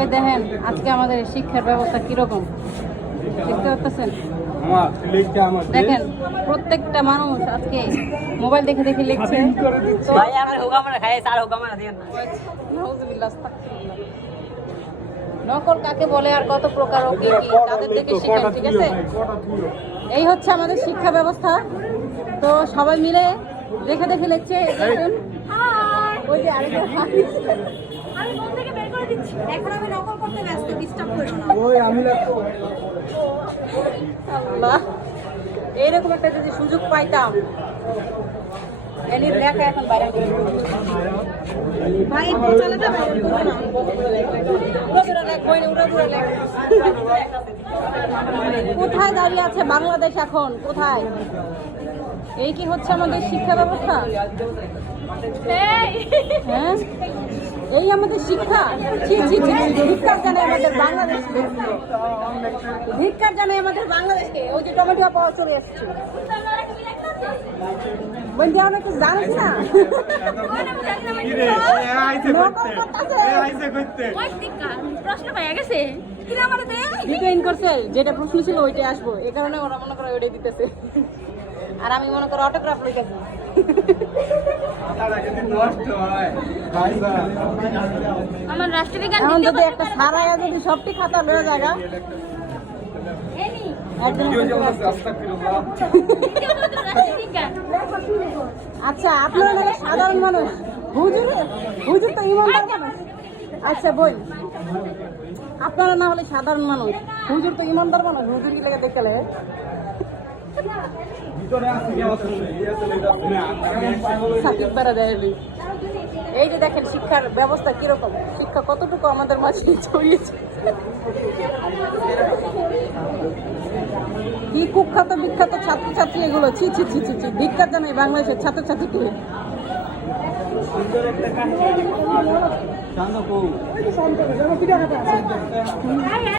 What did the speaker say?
সবাই দেখেন আজকে আমাদের শিক্ষার ব্যবস্থা কীরকম? দেখতে পাচ্ছেন? দেখেন প্রত্যেকটা মানুষ আজকে মোবাইল দেখে দেখে লিখছে। নকল কাকে বলে আর কত প্রকার ও কি কি তাদের থেকে শিখেন ঠিক আছে? এই হচ্ছে আমাদের শিক্ষা ব্যবস্থা। তো সবাই মিলে দেখে দেখে লিখছে দেখুন। ওই যে বের করে দিচ্ছি এখন আমি নকল করতে ব্যস্ত ডিস্টার্ব করো না। ওই আমি আল্লাহ এইরকম একটা যদি সুযোগ পাইতাম এনির লেখা এখন বাইরে করে দিতাম। ভাই বাইরে করো না। উড়াদুরা লেখ, বইনে উড়াদুরা লেখ। কোথায় দাঁড়িয়ে আছে বাংলাদেশ এখন? কোথায়? এই কি হচ্ছে আমাদের শিক্ষা ব্যবস্থা? হ্যাঁ? এই আমাদের শিক্ষা। ছি ছি ছি ছি, জানে আমাদের বাংলাদেশকে। ধিক্কার জানে আমাদের বাংলাদেশকে। ওই যে টমেটো পাওয়া চলে আসছে বন্ধু আমরা কিছু জানিস না। এ এ যেটা প্রশ্ন ছিল ওইটাই আসব। এই কারণে ওরা মনে করে ওইটাই দিতেছে। আর আমি মনে করো অটোগ্রাফ লিখেছি তারা কিন্তু নষ্ট হয় ভাই ভাই আমার রাষ্ট্রবিজ্ঞান এখন যদি একটা যদি সবটি খাতা লয়ে জায়গা আচ্ছা আপনারা নাকি সাধারণ মানুষ হুজুর হুজুর তো ইমানদার মানুষ। আচ্ছা বই। আপনারা না হলে সাধারণ মানুষ হুজুর তো ইমানদার মানুষ হুজুর কি লেগে দেখতে সাকিব তারা এই যে দেখেন শিক্ষার ব্যবস্থা কীরকম? শিক্ষা কতটুকু আমাদের মাঝে ছড়িয়েছে? কি কুখ্যাত বিখ্যাত ছাত্রছাত্রী এগুলো? ছি ছি ছি ছি ছি। ধিক্কার জানাই বাংলাদেশের ছাত্রছাত্রীকে